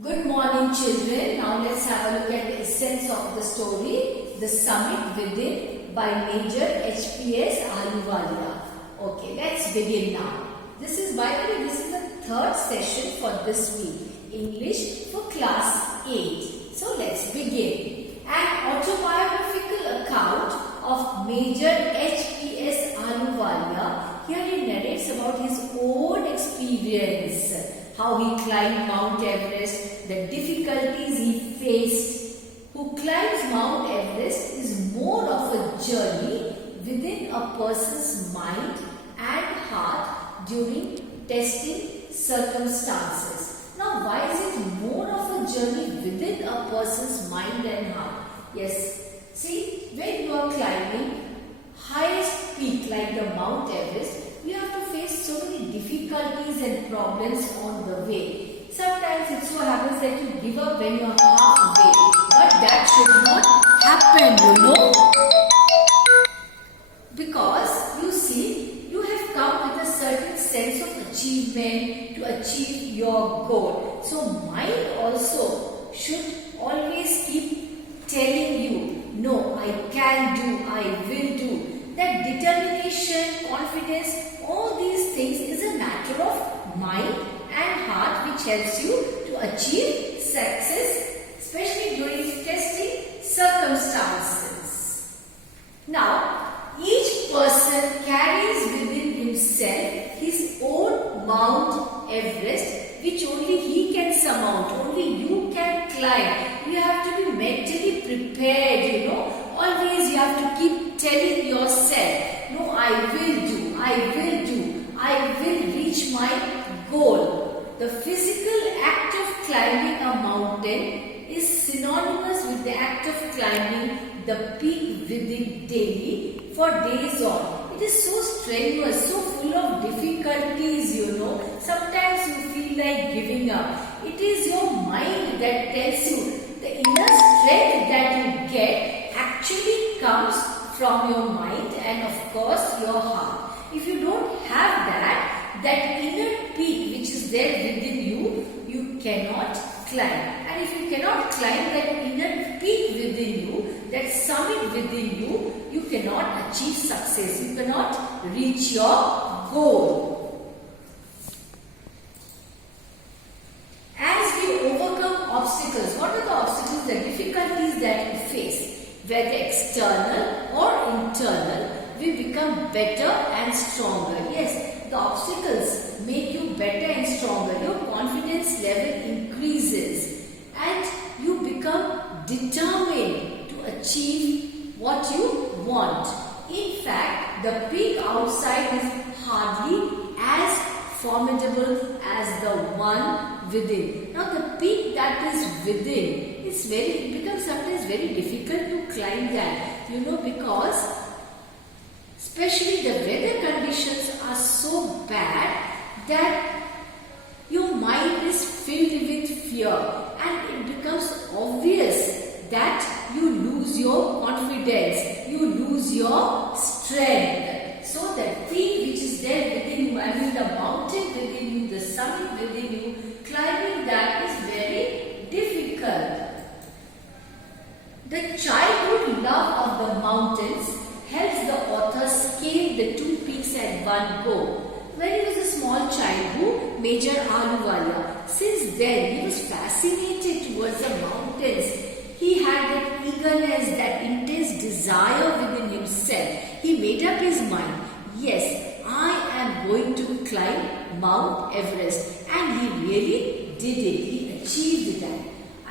Good morning, children. Now let's have a look at the essence of the story, The Summit Within by Major H.P.S. Ahluwalia. Okay, let's begin now. This is the third session for this week, English for class 8. So let's begin. An autobiographical account of Major H.P.S. Ahluwalia. Here he narrates about his own experience, how he climbed Mount Everest, the difficulties he faced. Who climbs Mount Everest is more of a journey within a person's mind and heart during testing circumstances. Now, why is it more of a journey within a person's mind and heart? Yes, see, when you are climbing highest peak like the Mount Everest, you have to face so many difficulties and problems on the way. Sometimes it so happens that you give up when you are halfway, but that should not happen, Because you see, you have come with a certain sense of achievement to achieve your goal. So mind also should always keep telling you, no, I can do, I will do. That determination, confidence, all these things is a matter of mind and heart which helps you to achieve success, especially during testing circumstances. Now, each person carries within himself his own Mount Everest, which only he can surmount, only you can climb. You have to be mentally prepared, Always you have to keep telling yourself, no, I will do, I will reach my goal. The physical act of climbing a mountain is synonymous with the act of climbing the peak within daily for days on. It is so strenuous, so full of difficulties, Sometimes you feel like giving up. It is your mind that tells you. The inner strength that you get actually comes from your mind and of course your heart. If you don't have that inner peak which is there within you, you cannot climb. And if you cannot climb that inner peak within you, that summit within you, you cannot achieve success. You cannot reach your goal. As we overcome obstacles, what are the obstacles, the difficulties that we face? Whether external or internal, we become better and stronger. Yes, the obstacles make you better and stronger. Your confidence level increases and you become determined to achieve what you want. In fact, the peak outside is hardly as formidable as the one within. Now, the peak that is within, it becomes sometimes very difficult to climb that, because especially the weather conditions are so bad that your mind is filled with fear and it becomes obvious that you lose your confidence, you lose your strength. So the peak which is there within you, the mountain within you, the summit within you, climbing that is very difficult. The childhood love of the mountains helps the author scale the two peaks at one go. When he was a small child, Major Ahluwalia, since then he was fascinated towards the mountains. He had that eagerness, that intense desire within himself. He made up his mind, yes, I am going to climb Mount Everest. And he really did it. He achieved that.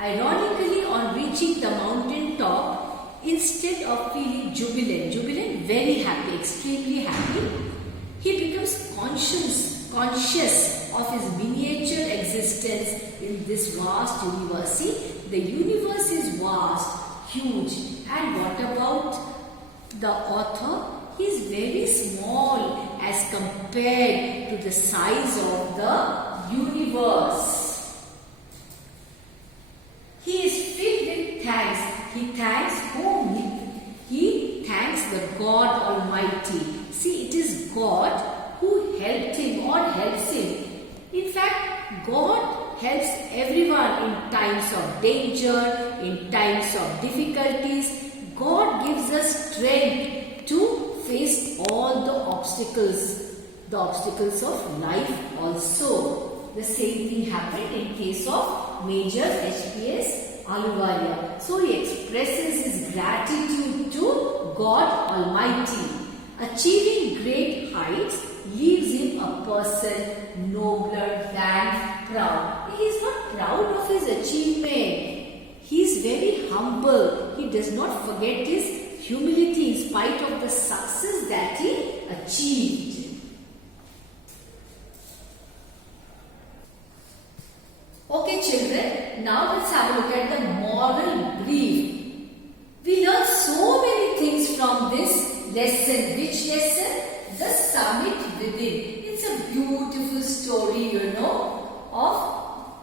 Ironically, on reaching the mountain top, instead of feeling jubilant, very happy, extremely happy, he becomes conscious of his miniature existence in this vast universe. See, the universe is vast, huge. And what about the author? He is very small as compared to the size of the universe. He is filled with thanks. He thanks whom? He thanks the God Almighty. See, it is God who helped him or helps him. In fact, God helps everyone in times of danger, in times of difficulties. God gives us strength to face all the obstacles of life also. The same thing happened in case of Major HPS Ahluwalia. So he expresses his gratitude to God Almighty. Achieving great heights leaves him a person nobler than proud. He is not proud of his achievement. He is very humble. He does not forget his humility in spite of the success that he achieved. Okay children, now let's have a look at the moral brief. We learn so many things from this lesson. Which lesson? The Summit Within. It's a beautiful story,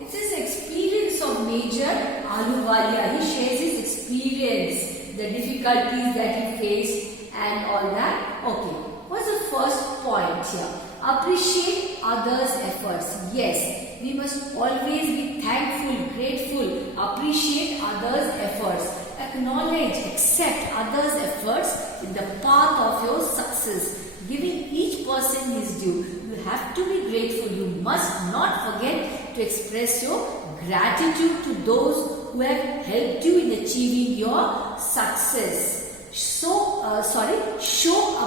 it is experience of Major Ahluwalia. He shares his experience, the difficulties that he faced and all that. Okay, what's the first point here? Appreciate others' efforts. Yes, we must always be thankful, grateful, appreciate others' efforts. Acknowledge, accept others' efforts in the path of your success. Giving each person his due. You have to be grateful. You must not forget to express your gratitude to those who have helped you in achieving your success. Show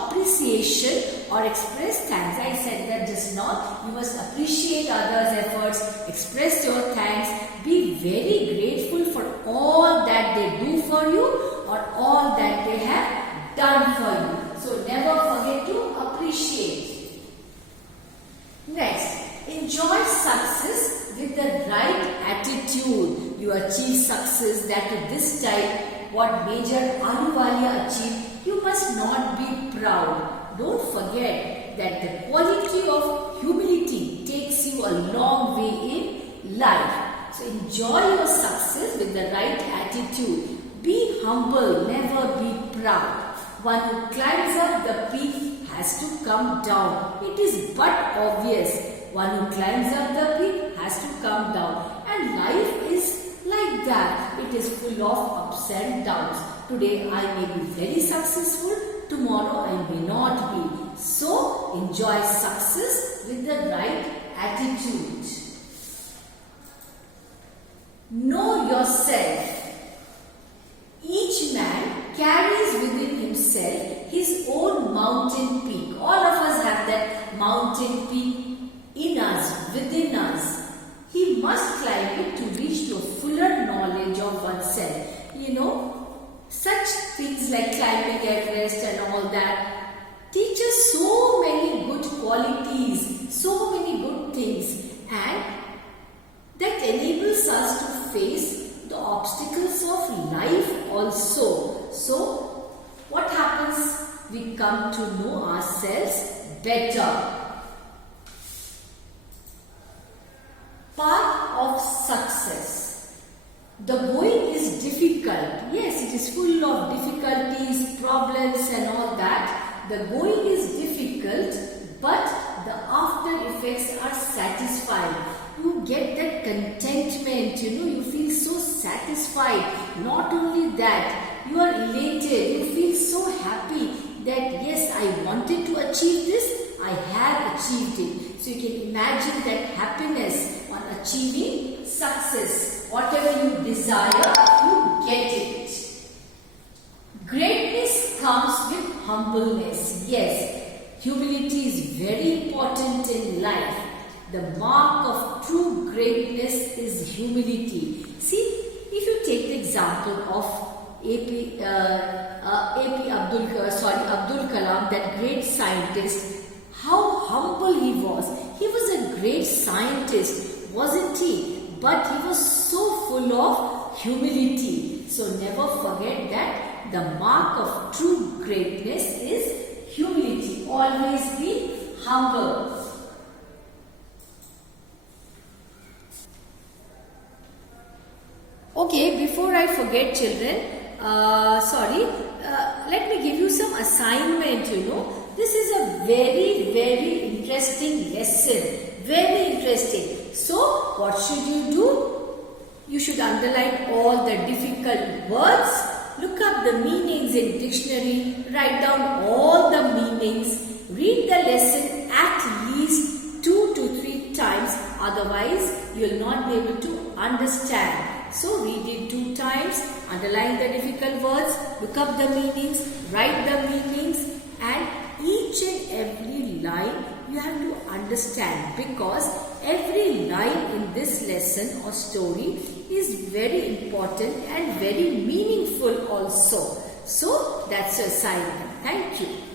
appreciation or express thanks. I said that just now. You must appreciate others' efforts, express your thanks, be very grateful for all that they do for you or all that they have done for you. So never forget to appreciate. Next, enjoy success with the right attitude. You achieve success that to this time what Major Ahluwalia achieved. You must not be proud. Don't forget that the quality of humility takes you a long way in life. So enjoy your success with the right attitude. Be humble, never be proud. One who climbs up the peak has to come down. It is but obvious. One who climbs up the peak has to come down. And life is like that. It is full of ups and downs. Today I may be very successful. Tomorrow I may not be. So enjoy success with the right attitude. Know yourself. Each man carries within himself his own mountain peak. All of us have that mountain peak in us, within us. He must climb it to reach to a fuller knowledge of oneself. Such things like climbing Everest and all that teach us so many good qualities, so many good things, and that enables us to face the obstacles of life also. So, what happens? We come to know ourselves better. Path of success. The going is difficult. Yes, it is full of difficulties, problems and all that. The going is difficult, but the after effects are satisfying. You get that contentment, you feel so satisfied. Not only that, you are elated, you feel so happy that yes, I wanted to achieve this, I have achieved it. So you can imagine that happiness on achieving success. Whatever you desire, you get it. Greatness comes with humbleness. Yes, humility is very important in life. The mark of true greatness is humility. See, if you take the example of Abdul Kalam, that great scientist, how humble he was. He was a great scientist, wasn't he? But he was so full of humility. So never forget that the mark of true greatness is humility. Always be humble. Okay, before I forget children, let me give you some assignment, This is a very, very interesting lesson. Very interesting. So what should you do? You should underline all the difficult words, look up the meanings in dictionary, write down all the meanings, read the lesson at least 2 to 3 times, otherwise you will not be able to understand. So read it 2 times, underline the difficult words, look up the meanings, write the meanings, and each and every line you have to understand, because every line in this lesson or story is very important and very meaningful also. So that's your assignment. Thank you.